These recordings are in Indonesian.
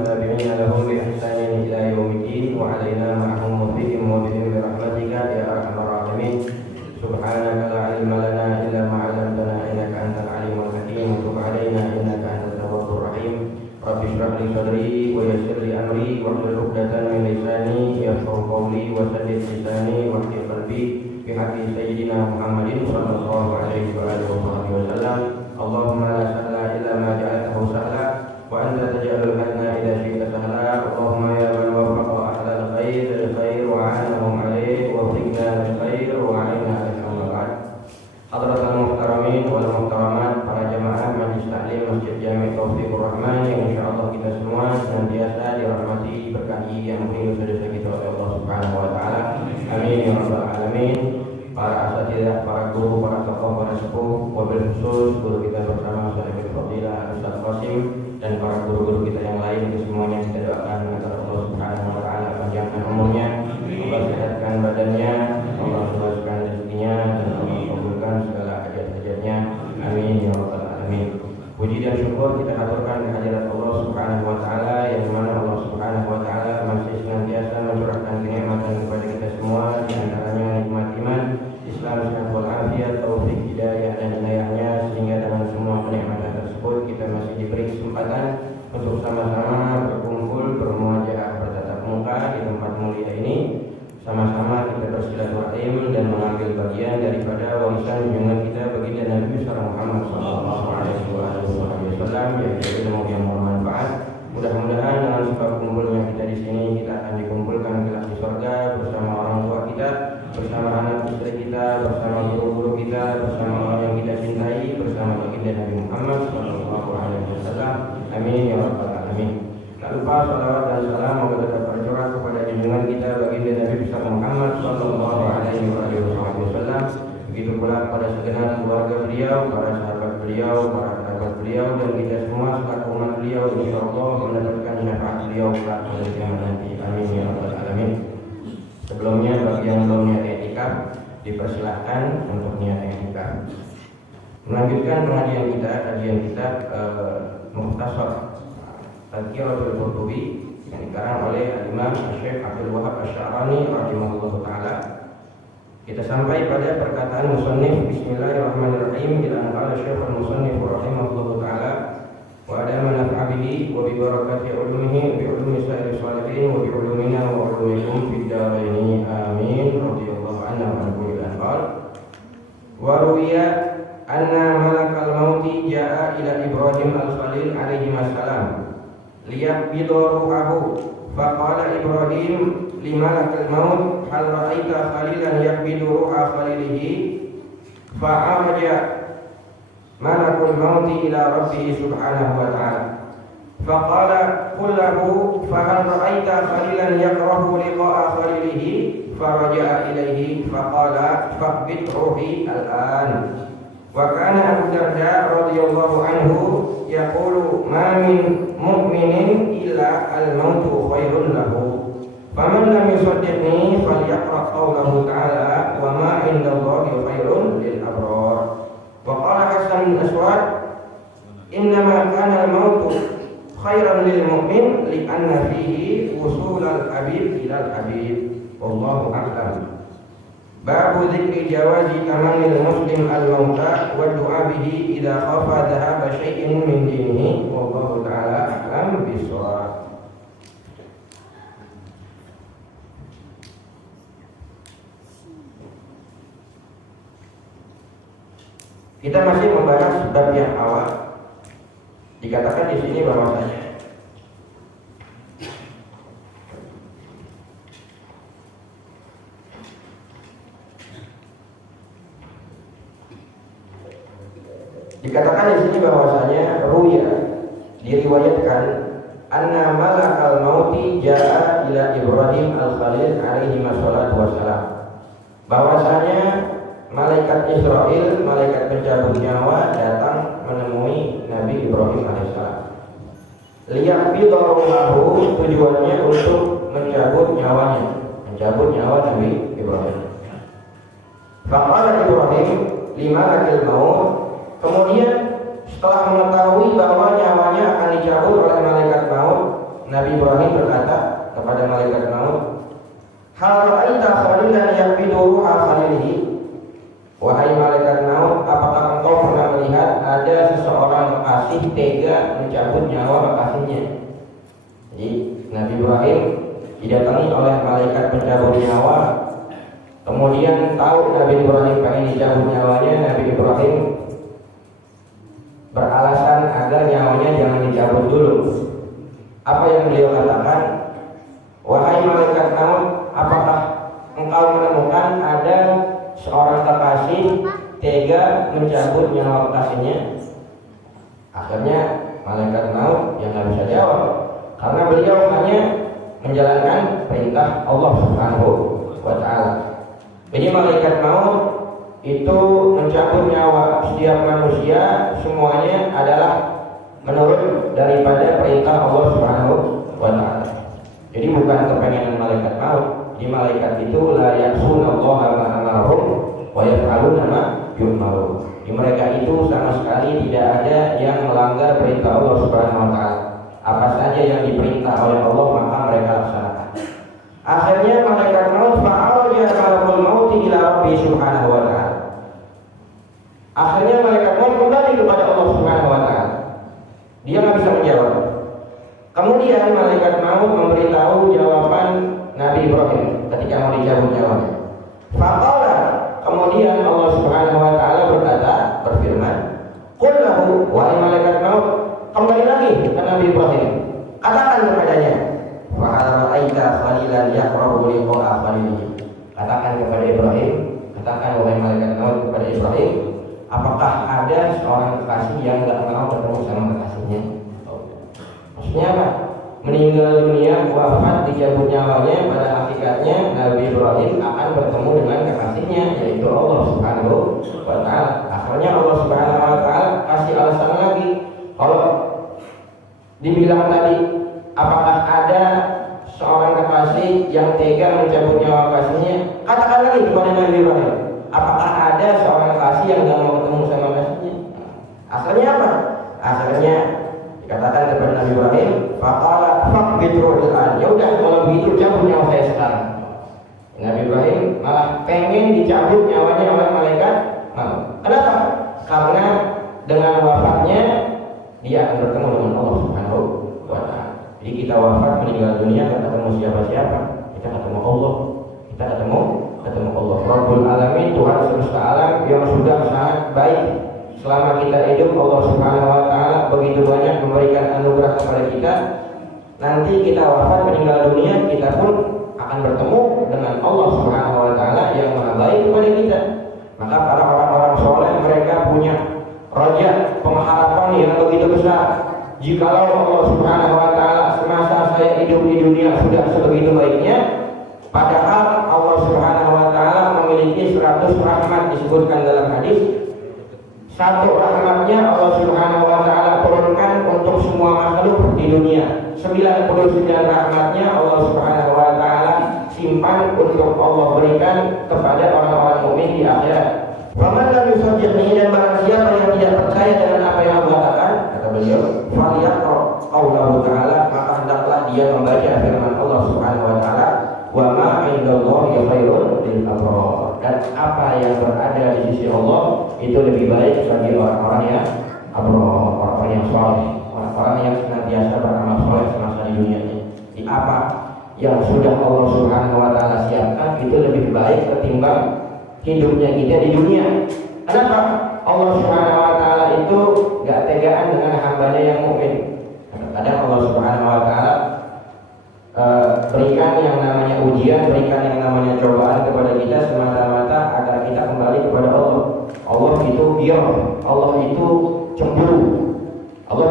والتابعين لهم بإحسان إلى يوم الدين وعلينا معهم وفيهم وبهم برحمتك يا أرحم الراحمين. سبحانك لا علم لنا إلا ما علمتنا إنك أنت العليم الحكيم وتب علينا إنك أنت التواب الرحيم. رب اشرح لي صدري ويسر لي أمري واحلل عقدة من لساني يفقهوا قولي وسدد لساني واهد قلبي بحق سيدنا محمد صلى الله عليه وآله وصحبه وسلم. اللهم لا سهل إلا ما جعلته سهلا وأنت تجعل الحزن إذا شئت سهلا. اللهم يا من وفق أهل الخير للخير وعانهم عليه ووفقنا للخير وعنا على الأمر. حضرة المحترمين والمحترمات, para jamaah Majlis Taklim Masjid Jami' Taufiqur Rahman yang insyaallah kita semua senantiasa dirahmati diberkahi yang mulia dosa kita oleh Allah Subhanahu wa taala. Amin ya rabbal alamin. Para asatidzah, para guru, para tokoh, para sepuh, wabil khusus guru kita bersama Ustaz Fadilah Ustaz Qasim dan para guru-guru kita yang lain, itu semuanya kita doakan agar Allah Subhanahu wa taala panjangkan umurnya, Allah sehatkan badannya, Allah luaskan rezekinya dan Allah kabulkan segala hajat-hajatnya. Amin ya rabbal alamin. Puji dan syukur kita haturkan kehadirat Allah Subhanahu wa taala yang mana Allah Subhanahu wa taala masih senantiasa mencurahkan kenikmatan kepada kita semua, di antaranya nikmat iman, Islam, sehat walafiat, taufik, hidayah dan inayahnya, sehingga dengan semua kenikmatan tersebut kita masih diberi kesempatan untuk sama-sama berkumpul, bermuajah, bertatap muka di tempat mulia ini, sama-sama kita bersilaturahim dan mengambil bagian daripada warisan junjungan kita baginda Nabi Muhammad sallallahu alaihi wasallam yang ilmu yang bermanfaat. Mudah-mudahan dengan sebab kumpulnya kita di sini kita akan dikumpulkan kelak di surga bersama orang tua kita, bersama anak istri kita, bersama guru-guru kita, bersama orang yang kita cintai, bersama baginda Nabi Muhammad sallallahu alaihi wasallam. Amin ya rabbal alamin. Tak lupa salawat dan salam moga tetap tercurah kepada junjungan kita baginda Nabi Muhammad sallallahu alaihi wasallam. Begitu pula kepada segenap keluarga beliau, para sahabat beliau, para kerabat beliau dan kita semua selaku umat beliau, insyaallah mendapatkan syafaat beliau kelak pada kiamat nanti. Amin ya rabbal alamin. Sebelumnya bagi yang belum niat i'tikaf dipersilahkan untuk niat i'tikaf. Melanjutkan pengajian kita, kajian kitab Mukhtasar Tadhkiratul Qurtubi yang dikarang oleh Imam Syekh Abdul Wahab Asy-Sya'rani rahimahullahu taala. Kita sampai pada perkataan musannif, bismillahirrahmanirrahim, ila qala Syekh al-musannif rahimahullahu taala wa adama naf'a bihi wa bi barakati ulumihi bi ulumi sa'ir salihin wa bi ulumina wa ulumikum fid darain amin radhiyallahu anhu wa anhu al-anfal. Wa ruwiya anna malakal mauti jaa ila Ibrahim al-Khalil alaihi wassalam liyaqbida ruhahu faqala Ibrahim limalakil maut hal ra'aita khalilan yaqbidu ruha khalilihi fa'araja malakul mauti ila rabbih subhanahu wa ta'ala faqala qul lahu fahal ra'aita khalilan yakrahu liqa'a khalilihi faraja'a ilaihi faqala faqbid ruhi al-an. Wa kana Abu Darda radhiyallahu anhu yaqulu ma min mu'minin illa al-mautu khairun lahu faman lam yusaddiqni falyaqra qawlahu ta'ala wa ma 'indallahi khairun lil abrar. Wa qala Hasan bin Aswad innama kana al-mautu khairan lil mu'min li'anna fihi wusul al-habib ila al-habib wallahu a'lam. Babu dzikri jawazi tamanil muslim al-mauta wa du'a bihi idza khafa dhahaba syai'in min dinihi wallahu ta'ala a'lam bis-shawab. Kita masih membahas bab yang awal. Dikatakan di sini bahwasanya ruya diriwayatkan anna malakal mauti jaa ila Ibrahim al-Khalil alaihi wassalam, bahwasanya malaikat Israel, malaikat pencabut nyawa datang menemui Nabi Ibrahim alaihissalam. Liyaqbidahu, tujuannya untuk mencabut nyawanya, mencabut nyawa Nabi Ibrahim. Faqala Ibrahim limalakil maut, kemudian setelah mengetahui bahwa nyawanya akan dicabut oleh malaikat maut, Nabi Ibrahim berkata kepada malaikat maut, "Hal ra'aita khalilan yaqidu ruha khalilihi?" Wahai malaikat maut, apakah engkau pernah melihat ada seseorang kekasih tega mencabut nyawa kekasihnya? Jadi Nabi Ibrahim didatangi oleh malaikat pencabut nyawa. Kemudian tahu Nabi Ibrahim pengen dicabut nyawanya, Nabi Ibrahim beralasan agar nyawanya jangan dicabut dulu. Apa yang beliau katakan? Wahai malaikat maut, apakah engkau menemukan ada seorang kekasih tega mencabut nyawa kekasihnya? Akhirnya malaikat maut yang nggak bisa jawab, karena beliau hanya menjalankan perintah Allah Subhanahu wa Ta'ala. Jadi malaikat maut itu mencabut nyawa setiap manusia, semuanya adalah menurut daripada perintah Allah Subhanahu wa Ta'ala. Jadi bukan kepengenan malaikat maut. Di malaikat itu la ya'sunallaha ma amarahum wa yaf'aluna ma yu'marun. Di mereka itu sama sekali tidak ada yang melanggar perintah Allah Subhanahu wa Ta'ala. Apa saja yang diperintah oleh Allah maka mereka laksanakan. Akhirnya malaikat maut fa'araja malakul maut ila Rabbi Subhanahu wa Ta'ala. Akhirnya malaikat maut kembali kepada Allah Subhanahu wa Ta'ala. Dia nggak bisa menjawab. Kemudian malaikat maut memberitahu jawaban Nabi Ibrahim ketika mau dicabut nyawanya. Faqala, kemudian Allah Subhanahu wa Ta'ala berfirman, "Qul lahu," wahai malaikat maut, kembali lagi ke Nabi Ibrahim, katakan kepadanya, "Wa hal ra'aita khalilan yaqrabu liqa'a khalilihi." Katakan kepada Ibrahim, katakan wahai malaikat maut kepada Ibrahim, apakah ada seorang kekasih yang enggak mau ketemu sama kekasihnya? Maksudnya apa? Meninggal dunia, wafat, dicabut nyawanya, pada hakikatnya Nabi Ibrahim akan bertemu dengan kekasihnya, yaitu Allah Subhanahu wa Ta'ala. Akhirnya Allah Subhanahu wa Ta'ala kasih alasan lagi. Kalau dibilang tadi, apakah ada seorang kekasih yang tega mencabut nyawa kekasihnya? Katakan lagi kepada Nabi Ibrahim, apakah ada seorang kekasih yang gak mau ketemu sama kekasihnya? Akhirnya apa? Akhirnya dikatakan kepada Nabi Ibrahim, faqala faqbid ruhil an. Ya udah, kalau begitu cabut nyawa saya sekarang. Nabi Ibrahim malah pengen dicabut nyawanya oleh malaikat maut. Kenapa? Karena dengan wafatnya dia akan bertemu dengan Allah Subhanahu wa Ta'ala. Jadi kita wafat, meninggal dunia, kita ketemu siapa-siapa? Kita ketemu Allah. Kita ketemu Allah. Rabbul Alamin, Tuhan semesta alam yang sudah sangat baik. Selama kita hidup, Allah Subhanahu wa Ta'ala begitu banyak memberikan anugerah kepada kita. Nanti kita wafat, meninggal dunia, kita pun akan bertemu dengan Allah Subhanahu wa Ta'ala yang maha baik kepada kita. Maka para orang-orang soleh mereka punya raja, pengharapan yang begitu besar. Jikalau Allah Subhanahu wa Ta'ala semasa saya hidup di dunia sudah sebegitu baiknya, padahal Allah Subhanahu wa Ta'ala memiliki 100 rahmat disebutkan dalam hadis. Satu rahmatnya Allah Subhanahu wa Ta'ala turunkan untuk semua makhluk di dunia. 99 rahmatnya Allah Subhanahu wa Ta'ala simpan untuk Allah berikan kepada orang-orang mukmin di akhirat. Faman lam yusaddiqni, dan barang siapa yang tidak percaya dengan apa yang Allah katakan, kata beliau, falyaqra qaulahu ta'ala, maka hendaklah dia membaca firman Allah Subhanahu wa Ta'ala, wa ma 'indallahi khairun lil abrar. Dan apa yang berada di sisi Allah itu lebih baik bagi orang-orang yang abrar, orang-orang yang saleh, orang-orang yang senantiasa beramal saleh semasa di dunia ini. Di apa yang sudah Allah Subhanahu wa Ta'ala siapkan itu lebih baik ketimbang hidupnya kita di dunia. Kenapa? Allah Subhanahu wa Ta'ala itu gak tegaan dengan hambanya yang mukmin. Kadang Allah Subhanahu wa Ta'ala berikan yang namanya ujian, berikan yang namanya cobaan kepada kita semata-mata agar kita kembali kepada Allah. Allah itu biar, Allah itu cemburu. Allah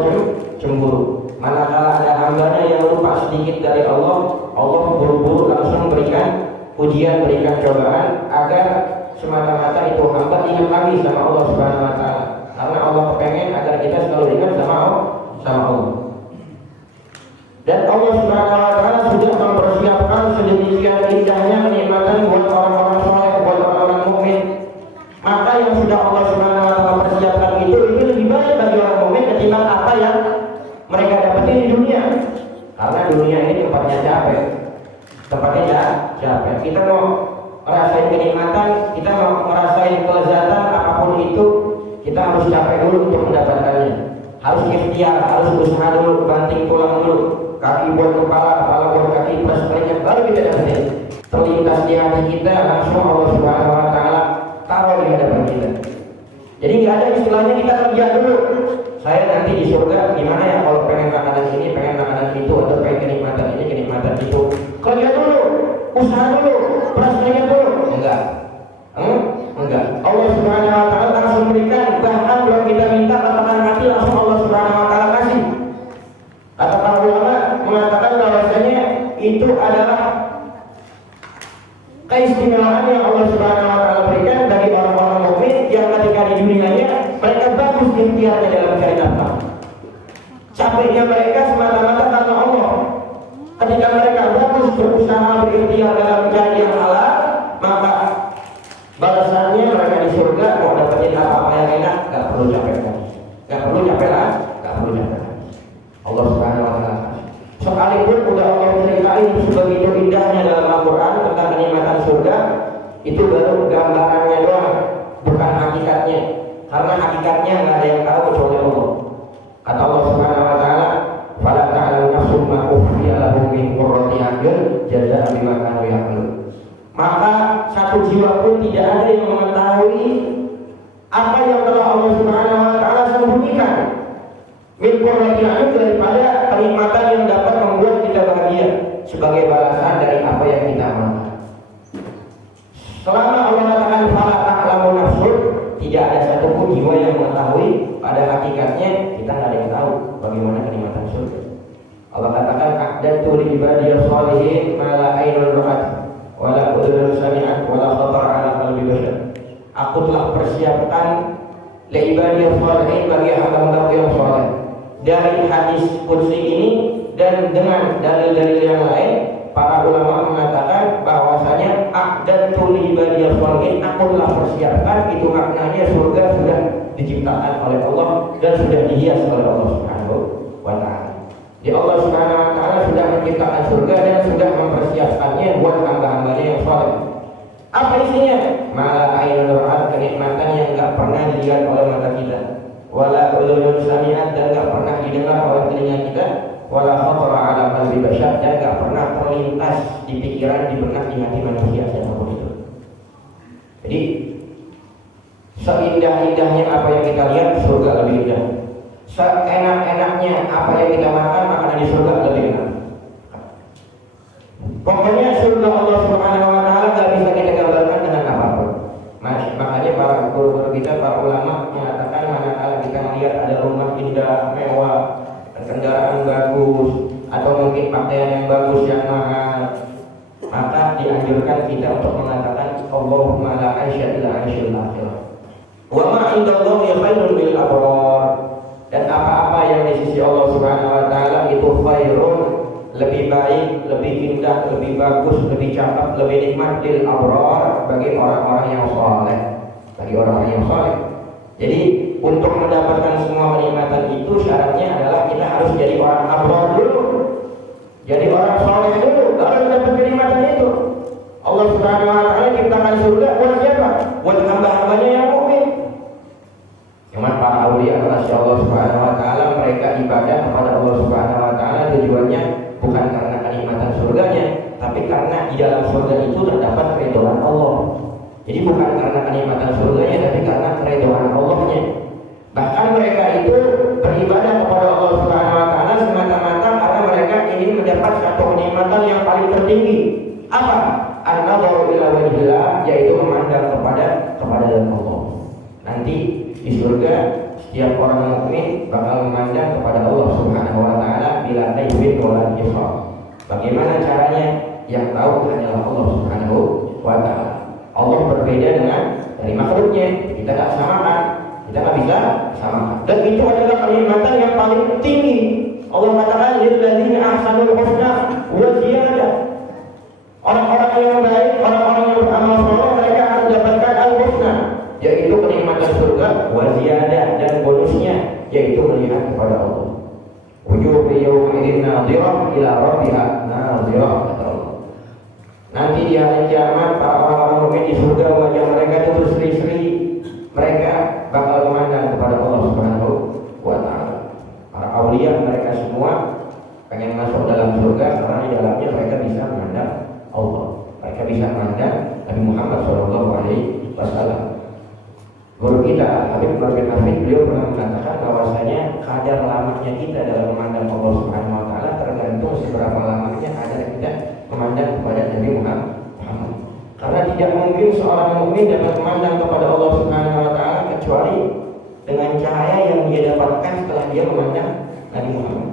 cemburu. Manakala ada hambanya yang lupa sedikit dari Allah, Allah buru-buru langsung berikan ujian, berikan cobaan agar semata-mata itu hamba ingat lagi sama Allah Subhanahu wa Ta'ala. Karena Allah kepengen agar kita selalu ingat sama Allah. Dan Allah Subhanahu wa Ta'ala sudah mempersiapkan sedemikian indahnya kenikmatan buat orang-orang saleh, buat orang-orang mukmin. Maka yang sudah Allah Subhanahu wa Ta'ala persiapkan itu lebih baik bagi orang mukmin ketimbang apa yang mereka dapetin di dunia. Karena dunia ini tempatnya capek. Capek. Kita mau merasain kenikmatan, kita mau merasain kelezatan apapun itu, kita harus capek dulu untuk mendapatkannya. Harus ikhtiar, harus usaha dulu, banting tulang dulu, kaki buat kepala, kepala buat kaki, plus keringat, baru kita dapetin. Terlintas di hati kita, langsung Allah Subhanahu Wa Taala taruh di hadapan kita. Jadi nggak ada istilahnya kita kerja dulu. Saya nanti di surga gimana ya kalau pengen makanan ini, pengen makanan itu, atau pengen kenikmatan ini, kenikmatan itu. Kerja dulu, usaha dulu, plus keringat dulu. Enggak. Allah Subhanahu Wa Taala langsung berikan, bahkan kalau kita minta katakan hati langsung Allah Subhanahu Wa Taala kasih. Kata para ulama mengatakan bahwasanya itu adalah keistimewaan yang Allah Subhanahu Wa Taala berikan bagi orang-orang mukmin yang ketika di dunianya mereka bagus ikhtiarnya dalam mencari nafkah. Capeknya mereka semata-mata karena Allah. Ketika mereka bagus berusaha berikhtiar dalam mencari yang halal, maka balasannya mereka di surga mau dapetin apa-apa yang enak, gak perlu capek lagi. Gak perlu capek. Allah Subhanahu Wa Taala. Sekalipun udah Allah ceritain sebegitu indahnya dalam Al-Quran tentang kenikmatan surga, itu baru gambarannya doang, bukan hakikatnya. Karena hakikatnya nggak ada yang tahu kecuali Allah. Kata Allah Subhanahu Wa Taala, "Fala ta'lamu nafsun ma ukhfiya lahum min qurrati a'yun jazaa'an bima kanu ya'malun." Maka satu jiwa pun tidak ada yang mengetahui apa yang telah Allah Subhanahu Wa Taala sembunyikan min qurrati a'yun, daripada kenikmatan yang dapat membuat kita bahagia sebagai balasan dari apa yang kita amalkan. Selama Allah katakan fala ta'lamu nafsun, tidak ada satupun jiwa yang mengetahui. Pada hakikatnya kita nggak ada yang tahu bagaimana kenikmatan surga. Allah katakan a'dadtu li ibadiyas shalihin ma la aynun ra'at wa la udhun sami'at wa la khatar 'ala qalbi bashar. Aku telah persiapkan li ibadiyas shalihin bagi hamba-hamba yang saleh. Dari hadis qudsi ini dan dengan dalil-dalil yang lain, para ulama mengatakan bahwasanya a'dadtu li ibadiyas shalihin, aku telah persiapkan, itu maknanya surga sudah diciptakan oleh Allah dan sudah dihias oleh Allah Subhanahu Wa Taala. Jadi Allah Subhanahu Wa Taala sudah menciptakan surga dan sudah mempersiapkannya buat hamba-hambanya yang saleh. Apa isinya? Mala ainul ra'at, kenikmatan yang enggak pernah dilihat oleh mata kita, wala udhun sami'at, dan enggak pernah didengar oleh telinga kita, wala khatara 'ala qalbi bashar, dan enggak pernah terlintas di pikiran, di benak, di hati manusia siapapun itu. Jadi seindah-indahnya apa yang kita lihat, surga lebih indah. Seenak-enaknya apa yang kita makan, makanan di surga lebih enak. Pokoknya surga Allah Subhanahu Wa Taala gak bisa kita gambarkan dengan apapun. Makanya para guru-guru kita, para ulama mengatakan manakala kita melihat ada rumah indah, mewah, kendaraan bagus, atau mungkin pakaian yang bagus, yang mahal, maka dianjurkan kita untuk mengatakan Allahumma la aisha illa aishil akhirah. Wa ma indallahi khairun lil abrar. Dan apa-apa yang di sisi Allah Subhanahu Wa Taala itu khairun, lebih baik, lebih indah, lebih bagus, lebih cakep, lebih nikmat lil abrar, bagi orang-orang yang saleh. Bagi orang-orang yang saleh. Jadi untuk mendapatkan semua kenikmatan itu syaratnya adalah kita harus jadi orang abrar dulu. Jadi orang saleh dulu baru dapat kenikmatan itu. Allah Subhanahu Wa Taala ciptakan surga buat siapa? Buat hamba-hambanya yang mukmin. Cuma para aulia kepada Allah Subhanahu Wa Taala, mereka ibadah kepada Allah Subhanahu Wa Taala tujuannya bukan karena kenikmatan surganya, tapi karena di dalam surga itu terdapat keridhaan Allah. Jadi bukan karena kenikmatan surganya, tapi karena keridhaan Allahnya. Bahkan mereka itu beribadah kepada Allah Subhanahu Wa Taala semata-mata karena mereka ingin mendapat satu kenikmatan yang paling tertinggi. Apa? An-nadharu ila wajhillah, yaitu memandang kepada Allah. Nanti di surga setiap orang mukmin bakal memandang kepada Allah Subhanahu Wa Taala bila aibin wala hisab. Bagaimana caranya? Yang tahu hanyalah Allah Subhanahu Wa Taala. Allah berbeda dengan dari makhluknya. Kita tak samakan, kita tak bisa samakan. Dan itu adalah kenikmatan yang paling tinggi. Allah katakan lilladzina ahsanul husna wa ziyadah. Orang-orang yang baik, orang-orang yang beramal saleh, mereka akan mendapatkan al-husna, yaitu kenikmatan surga, wa ziyadah, dan bonusnya yaitu melihat kepada Allah. Wujuhun yawma idzin nadhirah ila Nanti di hari kiamat para orang-orang mukmin di surga wajah mereka itu berseri-seri. Mereka bakal memandang kepada Allah Subhanahu wa taala. Para aulia mereka semua pengen masuk dalam surga karena di dalamnya mereka bisa memandang Allah. Mereka bisa memandang Nabi Muhammad SAW. Guru kita Habib Nurul Hafid beliau pernah mengatakan bahwasanya kadar lamanya kita dalam memandang Allah Subhanahu wa taala tergantung seberapa lamanya kadar kita memandang kepada Nabi Muhammad. Karena tidak mungkin seorang mukmin dapat memandang kepada Allah Subhanahu wa taala kecuali dengan cahaya yang dia dapatkan setelah dia memandang Nabi Muhammad.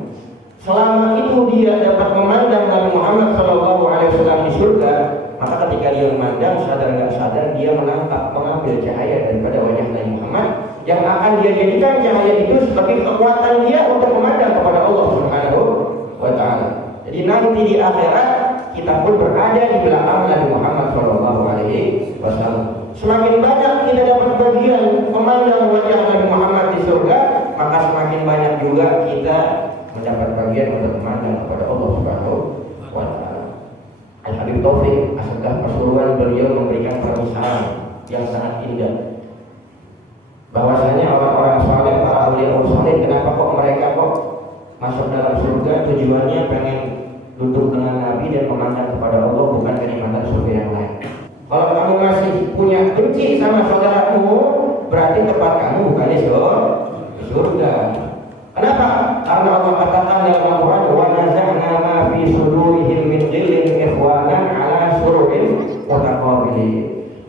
Selama itu dia dapat memandang Nabi Muhammad SAW di surga, maka ketika dia memandang sadar nggak sadar dia mengambil cahaya daripada wajah Nabi Muhammad yang akan dia jadikan cahaya itu sebagai kekuatan dia untuk memandang kepada Allah Subhanahu wa taala. Jadi nanti di akhirat kita pun berada di belakang Nabi Muhammad SAW. Semakin banyak kita dapat bagian memandang wajah Nabi Muhammad di surga, maka semakin banyak juga kita mendapat bagian untuk memandang kepada Allah Subhanahu wa taala. Al-Habib Taufik Asegaf Pasuruan beliau memberikan permisalan yang sangat indah. Bahwasanya orang-orang saleh, para aulia saleh, kenapa kok mereka masuk dalam surga tujuannya pengen duduk dengan Nabi dan memandang kepada Allah, bukan kenikmatan surga yang lain. Kalau kamu masih punya benci sama saudaramu, berarti tempat kamu bukannya surga. Kenapa? Karena Allah katakan dalam Al-Quran, wa naza'na ma fi sudurihim min ghillin ikhwanan ala sururin mutaqabilin.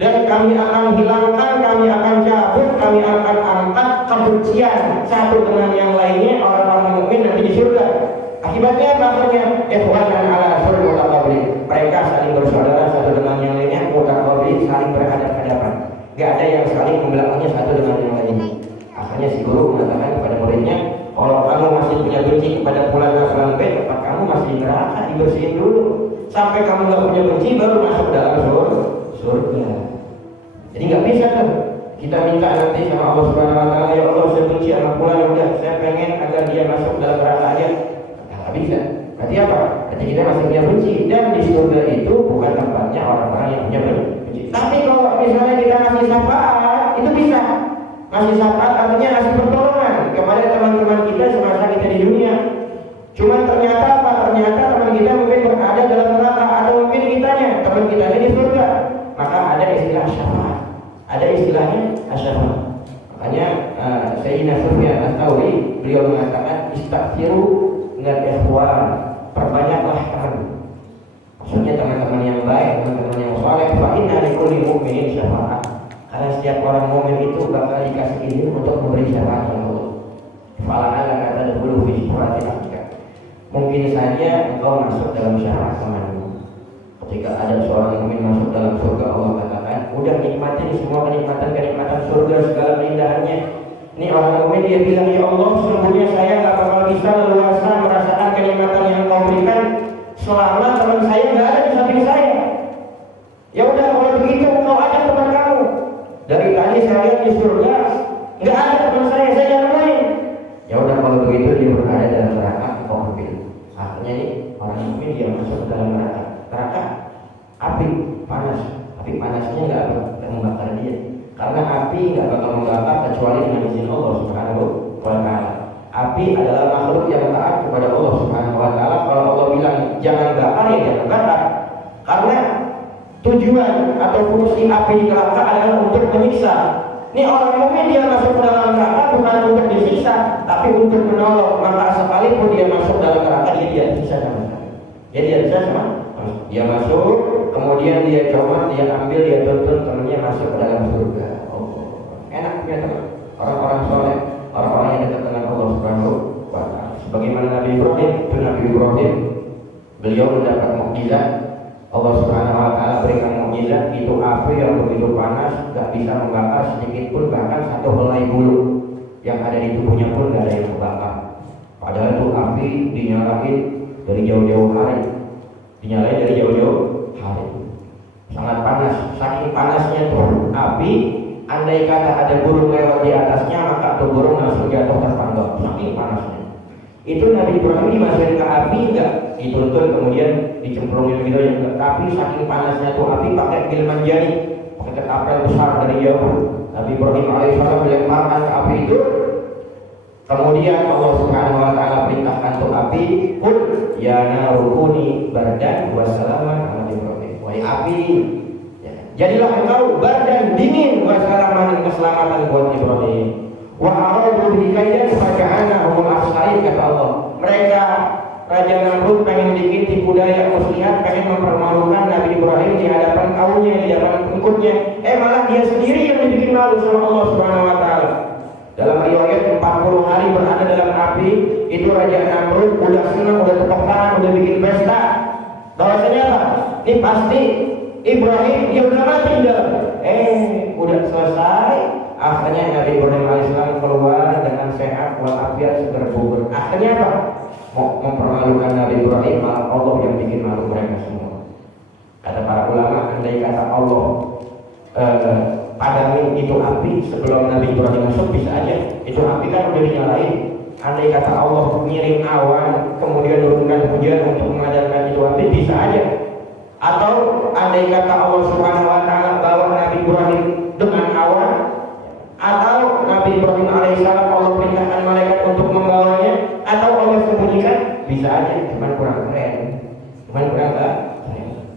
Dan kami akan hilangkan, kami akan cabut, kami akan angkat kebencian satu dengan yang lainnya orang-orang mukmin nanti di surga. Akibatnya maksudnya ikhwanan ala sururin mutaqabilin. Mereka saling bersaudara satu dengan yang lainnya, mutaqabilin, saling berhadapan-hadapan. Gak ada yang saling membelakangnya satu dengan yang lainnya. Akhirnya si guru mengatakan kepada muridnya, kalau kamu masih punya benci kepada fulan dan fulan B, tempat kamu masih di neraka, dibersihin dulu. Sampai kamu nggak punya benci, baru masuk dalam surga. Jadi nggak bisa tuh kita minta nanti sama Allah Subhanahu wa taala, ya Allah saya benci sama fulan, udah saya pengen agar dia masuk dalam neraka aja. Nggak bisa. Berarti apa? Berarti kita masih punya benci. Dan di surga itu bukan tempatnya orang-orang yang punya benci. Tapi kalau misalnya kita ngasih syafaat, itu bisa. Ngasih syafaat artinya ngasih pertolongan kepada teman-teman kita semasa kita di dunia. Cuma ternyata apa? Ternyata teman kita mungkin berada dalam neraka, atau mungkin kitanya, teman kita di surga. Maka ada istilah syafaat. Ada istilahnya syafaat. Makanya Sayyidina Sufyan Ats-Tsauri beliau mengatakan istaghfiru minal ikhwan, perbanyaklah teman. Maksudnya teman-teman yang baik, teman-teman yang saleh, fa inna likulli mu'minin syafaat. Karena setiap orang mukmin itu bakal dikasih izin untuk memberi syafaat kepada Allah. Fala'ala kata dahulu fi syafaatika. Mungkin saja engkau masuk dalam syafaat temanmu. Ketika ada seorang mukmin masuk dalam surga, Allah katakan, udah nikmatin semua kenikmatan surga, segala keindahannya. Ini orang mukmin dia bilang, ya Allah, sesungguhnya saya nggak bakal bisa leluasa merasakan kenikmatan yang kau berikan selama teman saya nggak ada di samping saya. Ya udah, kalau begitu engkau ajak teman kamu. Dari tadi saya lihat di surga nggak ada teman saya yang lain. Ya udah, kalau begitu dia berada dalam neraka, kau ambil. Akhirnya ini orang mukmin dia masuk ke dalam neraka. Neraka api panas, tapi panasnya nggak membakar dia. Karena api nggak bakal membakar kecuali dengan izin Allah Subhanahu wa taala. Api adalah makhluk yang taat kepada Allah Subhanahu wa taala. Kalau Allah bilang jangan bakar, ya jangan bakar. Karena tujuan atau fungsi api di neraka adalah untuk menyiksa. Ini orang mukmin dia masuk ke dalam neraka bukan untuk disiksa, tapi untuk menolong. Maka sekalipun dia masuk dalam neraka, dia tidak bisa sama sekali. Dia bisa sama. Dia masuk, kemudian dia coba, dia ambil, dia tuntun temannya masuk ke dalam surga. Oh, enak punya teman. Orang-orang soleh, orang-orang yang dekat dengan Allah Subhanahu wa taala. Sebagaimana Nabi Ibrahim, itu Nabi Ibrahim, beliau mendapat mukjizat. Allah Subhanahu wa taala berikan mukjizat, itu api yang begitu panas, gak bisa membakar sedikit pun, bahkan satu helai bulu yang ada di tubuhnya pun gak ada yang membakar. Padahal itu api dinyalain dari jauh-jauh hari. Dinyalain dari jauh-jauh hari. Sangat panas, saking panasnya tuh api, andai kata ada burung lewat di atasnya, maka tuh burung langsung jatuh terpanggang. Saking panasnya. Itu Nabi Ibrahim dimasukin ke api, dituntun kemudian dicemplungin gitu ya. Tapi saking panasnya tuh api pakai Gilmanjani, pakai ketapel besar dari jauh. Nabi Ibrahim alaihissalam melemparkan ke api itu. Kemudian Allah Subhanahu wa taala perintahkan untuk api, "Qul ya narukuni bardan wa salaman ala Ibrahim." Wahai api, ya, jadilah engkau bardan dingin wa salaman, keselamatan buat Ibrahim. Wa aradu bi kaidan faja'ana humul akhsarin, kata Allah. Mereka Raja Namrud pengen bikin tipu daya muslihat, pengen mempermalukan Nabi Ibrahim di hadapan kaumnya, di hadapan pengikutnya. Malah dia sendiri yang dibikin malu sama Allah Subhanahu wa taala. Dalam riwayat 40 hari berada dalam api, itu Raja Namrud udah senang, udah tepuk tangan, udah bikin pesta. Bahwasanya apa? Ini pasti Ibrahim dia udah mati di dalam. Udah selesai. Akhirnya Nabi Ibrahim alaihissalam keluar dengan sehat walafiat segar bugar. Akhirnya apa? Mau mempermalukan Nabi Ibrahim, malah Allah yang bikin malu mereka semua. Kata para ulama, andai kata Allah padamin itu api sebelum Nabi Ibrahim masuk, bisa aja itu api kan udah dinyalain. Andai kata Allah ngirim awan kemudian turunkan hujan untuk memadamkan itu api, bisa aja. Atau andai kata Allah Subhanahu wa taala bawa Nabi Ibrahim dengan awan, atau Nabi Ibrahim alaihissalam Allah perintahkan malaikat untuk membawanya, atau Allah sembunyikan, bisa aja. Cuman kurang keren,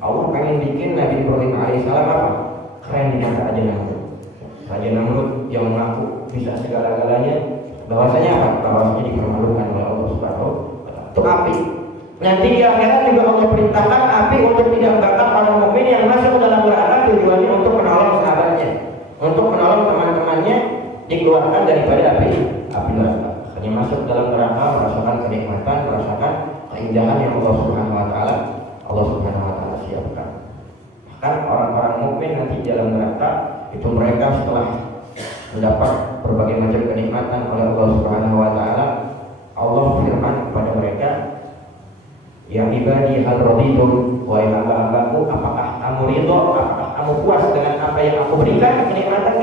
Allah pengen bikin Nabi Ibrahim alaihissalam apa? Keren di mata Raja Namrud. Raja Namrud yang mengaku bisa segala-galanya, bahwasanya apa? Bahwasanya dipermalukan oleh Allah Subhanahu wa taala. Itu api. Nanti di akhirat juga Allah perintahkan api untuk tidak membakar orang mukmin yang masuk dalam neraka, tujuannya untuk menolong sahabatnya, untuk menolong teman-temannya dikeluarkan daripada api neraka. Hanya masuk dalam neraka merasakan kenikmatan, merasakan keindahan yang Allah Subhanahu wa taala siapkan. Bahkan orang-orang mukmin nanti dalam neraka itu mereka setelah mendapat berbagai macam kenikmatan oleh Allah Subhanahu wa taala, Allah firman kepada mereka, "Ya ibadi hal raditum, wahai hamba-hambaku, apakah kamu ridho, apakah kamu puas dengan apa yang aku berikan, kenikmatan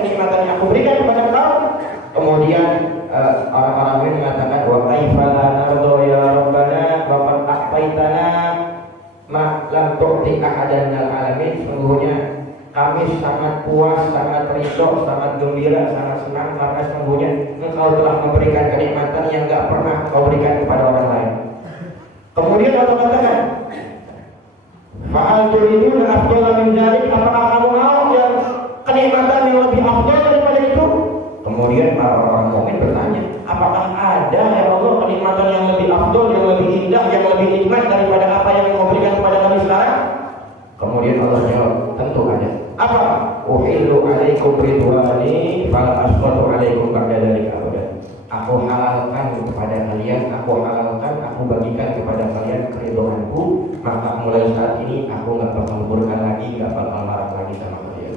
yang aku berikan kepada kau?" Kemudian orang-orang ini mengatakan, "Wa kaifa la nardo ya rabbana wa qad a'taitana ma lam tu'ti ahadan minal alamin." Sungguhnya kami sangat puas, sangat ridho, sangat gembira, sangat senang karena sungguhnya engkau telah memberikan kenikmatan yang enggak pernah kau berikan kepada orang lain. Kemudian Allah katakan, "Fa'al turiduna afdala min dzalik?" Apakah kamu mau yang kenikmatan yang lebih afdal daripada itu? Kemudian para orang mukmin bertanya, apakah ada ya Allah kenikmatan yang lebih afdal, yang lebih indah, yang lebih nikmat daripada apa yang kau berikan kepada kami sekarang? Kemudian Allah jawab, tentu ada. Apa? Uhillu alaikum ridwani fala asqatu alaikum ba'da dzalika abada. Aku halalkan kepada kalian, aku bagikan kepada kalian keridhoanku, maka mulai saat ini aku nggak bakal murka lagi, nggak bakal marah lagi sama kalian.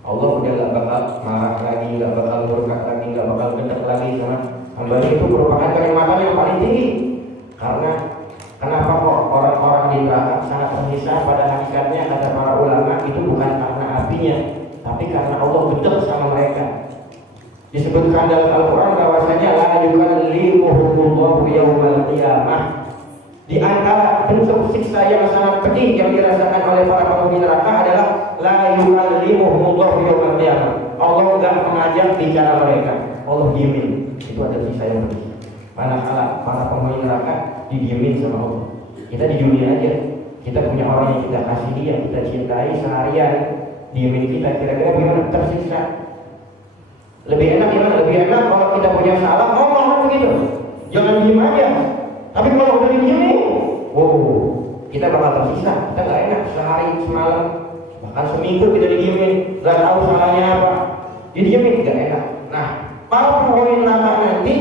Allah udah nggak bakal marah lagi, nggak bakal murka lagi, nggak bakal gendek lagi sama hamba. Itu merupakan kenikmatan yang paling tinggi. Karena kenapa kok orang-orang di neraka sangat menyiksa? Pada hakikatnya kata para ulama itu bukan karena apinya, tapi karena Allah gendek sama mereka. Disebutkan dalam Al-Quran bahwasanya la yukallimuhumullahu yaumal qiyamah. Di antara bentuk siksa yang sangat pedih yang dirasakan oleh para penghuni neraka adalah la yukallimuhumullahu yaumal qiyamah. Allah enggak mengajak bicara mereka, Allah diemin. Itu ada siksa yang pedih. Manakala para penghuni neraka didiemin sama Allah. Kita di dunia aja, kita punya orang yang kita kasih dia, kita cintai seharian, diemin kita, kira-kira gimana? Tersiksa. Lebih enak gimana? Lebih enak kalau kita punya salah ngomong begitu, jangan diem aja. Tapi kalau udah didiemin, kita bakal tersisa. Kita nggak enak sehari semalam, bahkan seminggu kita didiemin, nggak tahu salahnya apa, didiemin nggak enak. Nah, para penghuni neraka nanti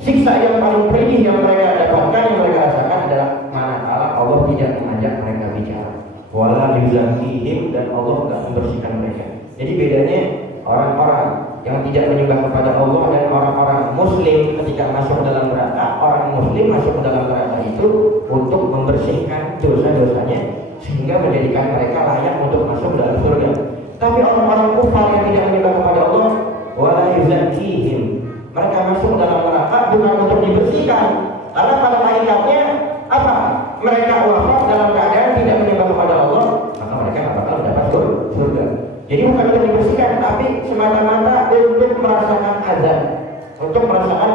siksa yang paling pedih yang mereka dapatkan, yang mereka rasakan adalah manakala Allah tidak mengajak mereka bicara, wala yuzakihim, dan Allah nggak membersihkan mereka. Jadi bedanya orang-orang yang tidak menyembah kepada Allah dan orang-orang muslim ketika masuk dalam neraka. Orang muslim masuk ke dalam neraka itu untuk membersihkan dosa-dosanya sehingga menjadikan mereka layak untuk masuk dalam surga. Tapi orang-orang kufar yang tidak menyembah kepada Allah, wala yuzakihim, mereka masuk dalam neraka bukan untuk dibersihkan, karena pada hakikatnya apa? Mereka tapi semata-mata untuk merasakan azab, untuk merasakan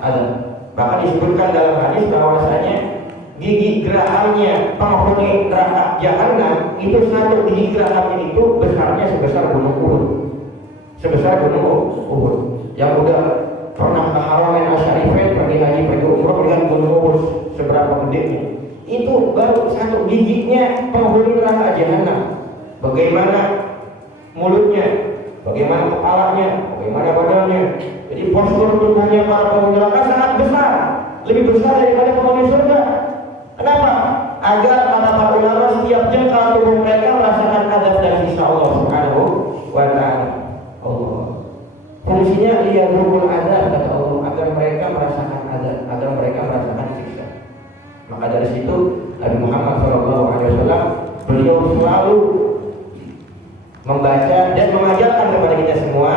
azab. Bahkan disebutkan dalam hadis bahwasanya gigi gerahamnya penghuni neraka jahanam itu satu gigi gerahamnya itu besarnya sebesar gunung Uhud, sebesar gunung Uhud. Yang udah pernah ke Haramain Asy-Syarifain, pergi haji, pergi umrah, lihat gunung Uhud seberapa gedenya. Itu baru satu giginya penghuni neraka jahanam. Bagaimana mulutnya, bagaimana kepalanya, bagaimana badannya. Jadi postur tubuhnya para penghuni neraka sangat besar, lebih besar daripada penghuni surga. Kenapa? Agar para ulama setiap jengkal tubuh mereka merasakan azab dan siksa Allah Subhanahu wa Ta'ala. Allah. Fungsinya liyadzuqul azab, kata Allah, agar mereka merasakan azab, agar mereka merasakan siksa. Maka dari situ Nabi Muhammad SAW beliau selalu membaca dan mengajarkan kepada kita semua,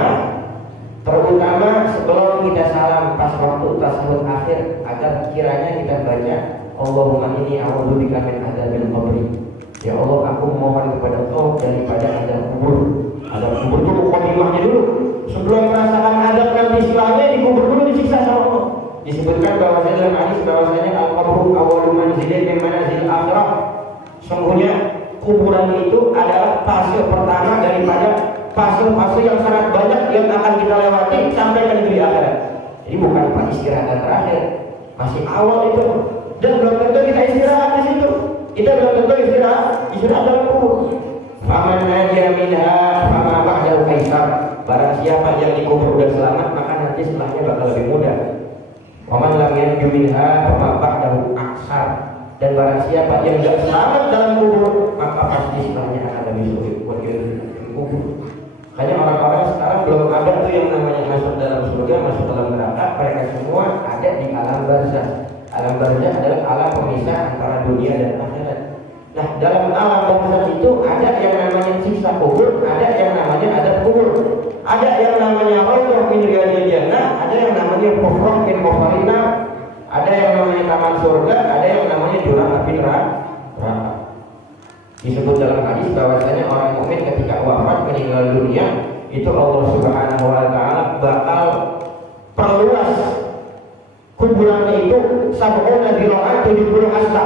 terutama sebelum kita salam pas waktu tasyahud akhir, agar kiranya kita baca Allahumma inni a'udzubika min adzabil qabri. Ya Allah, aku mohon kepada Engkau daripada azab kubur. Azab kubur itu mukadimahnya dulu. Sebelum merasakan azab nanti setelahnya di kubur dulu disiksa sama Allah. Disebutkan bahwasanya dalam hadis bahwasanya al-qabru awwalu manzilin min manazil akhirah. Sungguhnya kuburan itu adalah fase pertama daripada fase-fase yang sangat banyak yang akan kita lewati sampai ke negeri akhirat. Jadi bukan pas istirahat terakhir, masih awal itu. Dan belum tentu kita istirahat di situ. Kita belum tentu istirahat dalam kubur. Faman naja minha fama ba'dahu kaisar. Barang siapa yang dikubur dan selamat, maka nanti setelahnya bakal lebih mudah. Waman lam yanju minha fama ba'dahu aksar. Dan barang siapa yang tidak selamat dalam kubur, maka pasti setelahnya akan lebih sulit buat dia kubur. Hanya orang-orang sekarang belum ada tuh yang namanya masuk dalam surga, masuk dalam neraka. Mereka semua ada di alam barzakh. Alam barzakh adalah alam pemisah antara dunia dan akhirat. Nah, dalam alam barzakh itu ada yang namanya siksa kubur, ada yang namanya adab kubur, ada yang namanya raudhah min riyadil jannah, ada yang namanya hufrah min hufarina, ada yang namanya taman surga, ada yang namanya jurang api neraka. Disebut dalam hadis bahwasanya orang mukmin ketika wafat meninggal dunia itu Allah Subhanahu wa Ta'ala bakal perluas kuburannya itu sab'una dzira'an 70 hasta.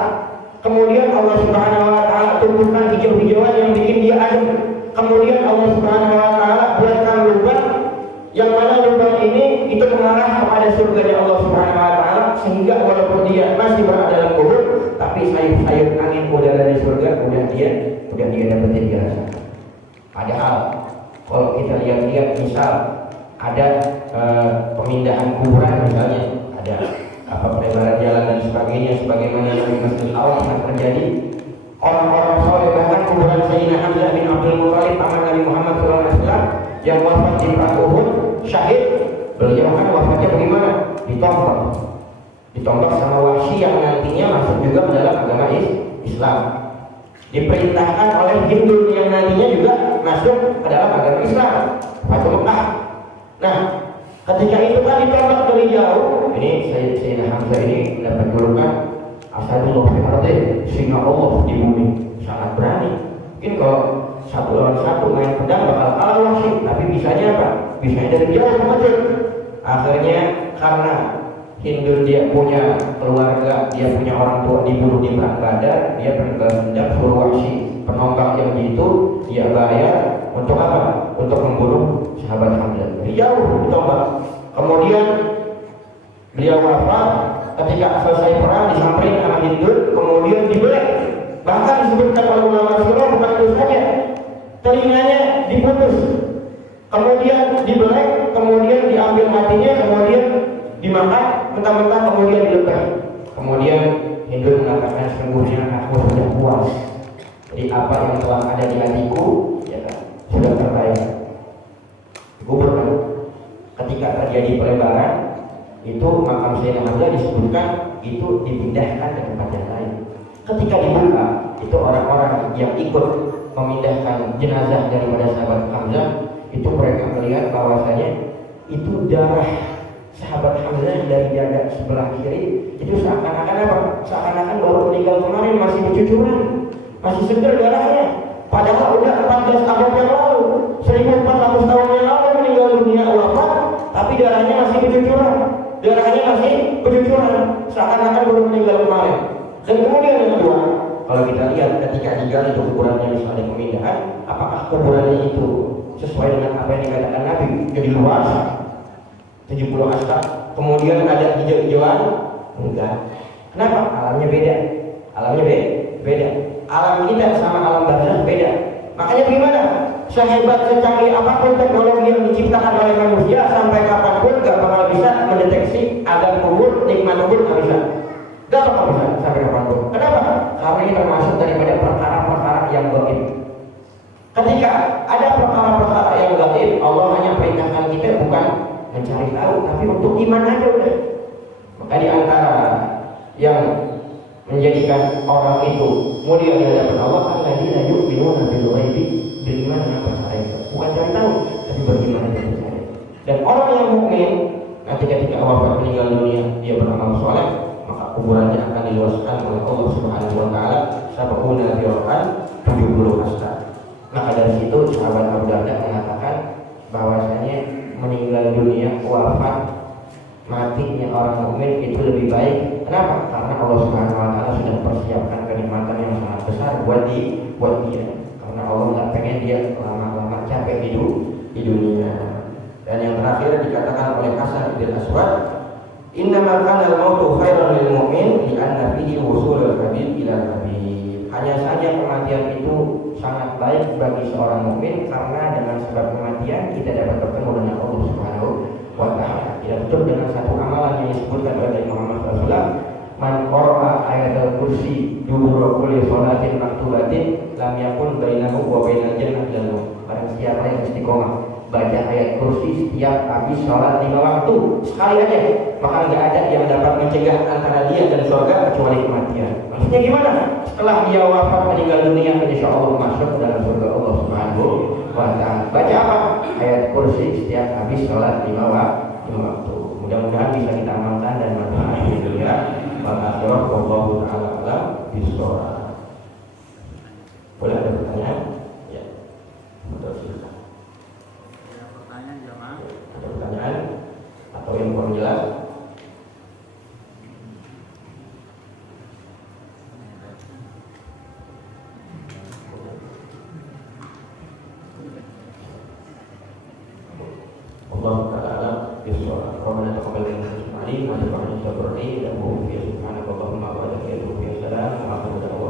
Kemudian Allah Subhanahu wa Ta'ala tumbuhkan hijau-hijauan yang bikin dia adem. Kemudian Allah Subhanahu wa Ta'ala buatkan lubang yang mana lubang ini itu mengarah kepada surganya Allah Subhanahu wa Ta'ala, sehingga walaupun dia masih berada dalam kubur, tapi sayup-sayup angin udara di surga udah dia dapetin, dia rasakan. Padahal kalau kita lihat-lihat misal ada pemindahan kuburan misalnya, ada pelebaran jalan dan sebagainya, sebagaimana yang di Masjidil Haram yang terjadi. Orang-orang soleh, bahkan kuburan Sayyidina Hamzah bin Abdul Muthalib paman Nabi Muhammad SAW yang wafat di perang Uhud, syahid, beliau kan wafatnya bagaimana? Ditombak sama Wahsy yang nantinya masuk juga ke dalam agama Islam. Diperintahkan oleh Hindun yang nantinya juga masuk ke dalam agama Islam, Fatu Mekah. Nah, ketika itu kan ditolak dari jauh. Ini Sayyidina Hamzah ini dapat julukan Asadullah fil ardi, singa Allah di bumi, sangat berani. Mungkin kalau satu lawan satu main pedang bakal kalah Wahsy, tapi bisanya apa? Bisanya dari jauh maju. Akhirnya karena Hindu dia punya keluarga, dia punya orang tua dibunuh di perang Badar, dia berkendak suruh Wahsy penombak yang itu dia bayar untuk apa? Untuk membunuh sahabat Hamzah. Dari jauh ditombak. Kemudian beliau wafat, ketika selesai perang disamperin sama Hindun, kemudian dibelek. Bahkan disebutkan oleh ulama surah bukan itu saja, telinganya diputus, kemudian dibelek, kemudian diambil matinya, kemudian dimakan mentah-mentah, kemudian dilebah. Kemudian Hindun mengatakan, sungguhnya aku sudah puas. Jadi apa yang telah ada di hatiku, ya kan, sudah terbayar. Kubur kan. Ketika terjadi pelebaran, itu makam Sayyidina Hamzah disebutkan itu dipindahkan ke tempat yang lain. Ketika dibuka, itu orang-orang yang ikut memindahkan jenazah daripada sahabat Hamzah, itu mereka melihat bahwasanya itu darah sahabat Hamzah dari dada sebelah kiri itu seakan-akan apa? Seakan-akan baru meninggal kemarin, masih bercucuran, masih segar darahnya. Padahal udah 14 tahun yang lalu, 1400 tahun ketika digali kuburannya misalnya pemindahan, apakah kuburannya itu sesuai dengan apa yang dikatakan Nabi, jadi luas 70 hasta, kemudian ada hijau-hijauan? Enggak. Kenapa? Alamnya beda. Beda. Alam kita sama alam barzakh beda. Makanya gimana? Sehebat secanggih apapun teknologi yang diciptakan oleh manusia, sampai kapanpun gak bakal bisa mendeteksi ada kubur, nikmat kubur gak bisa. Gak bakal bisa sampai kapanpun. Kenapa? Karena ini termasuk daripada perkara-perkara yang gaib. Ketika ada perkara-perkara yang gaib, Allah hanya perintahkan kita bukan mencari tahu, tapi untuk iman aja udah. Maka di antara yang menjadikan orang itu mulia di hadapan Allah, alladzina yu'minuna bil ghaibi, beriman dengan perkara itu. Bukan cari tahu, tapi beriman dengan perkara itu. Dan orang yang mukmin nanti ketika wafat meninggal dunia, dia beramal soleh, maka kuburannya akan diluaskan oleh Allah Subhanahu wa taala sab'una dira'an, 70 hasta. Maka dari situ sahabat Abu Darda mengatakan bahwasanya meninggal dunia, wafat, matinya orang mukmin itu lebih baik. Kenapa? Karena Allah Subhanahu wa taala sudah persiapkan kenikmatan yang sangat besar buat dia. Karena Allah nggak pengen dia lama-lama capek di dunia. Dan yang terakhir dikatakan oleh Hasan bin Aswad, innama kana al-mautu khairan lil mu'min li'anna fihi wusulul habib ila habib. Hanya saja kematian itu sangat baik bagi seorang mukmin karena dengan sebab kematian kita dapat bertemu dengan Allah Subhanahu wa ta'ala. Tidak betul dengan satu amalan yang disebutkan oleh Muhammad SAW, man qara'a ayatul kursi dubura kulli sholatin maktubatin lam yakun bainahu wa bainal jannah jalur. Barang siapa yang istiqomah baca ayat kursi setiap habis sholat 5 waktu sekali aja, maka nggak ada yang dapat mencegah antara dia dan surga kecuali kematian. Maksudnya gimana? Setelah dia wafat meninggal dunia, insya Allah masuk dalam surga Allah Subhanahu wa ta'ala. Baca apa? Ayat kursi setiap habis sholat 5 waktu. Mudah-mudahan bisa kita amalkan dan manfaat di dunia wal akhirah. Wallahu ta'ala a'lam bishawab. Boleh ada pertanyaan? Ya. Betul, silakan. Ada pertanyaan atau yang kurang jelas? Allah Ta'ala bisawab. Rabbana taqabbal minna innaka antas samiul alim wa tub 'alaina ya rabbal alamin. Subhanakallahumma wa bihamdika, asyhadu an la ilaha illa anta, astaghfiruka wa atubu ilaik.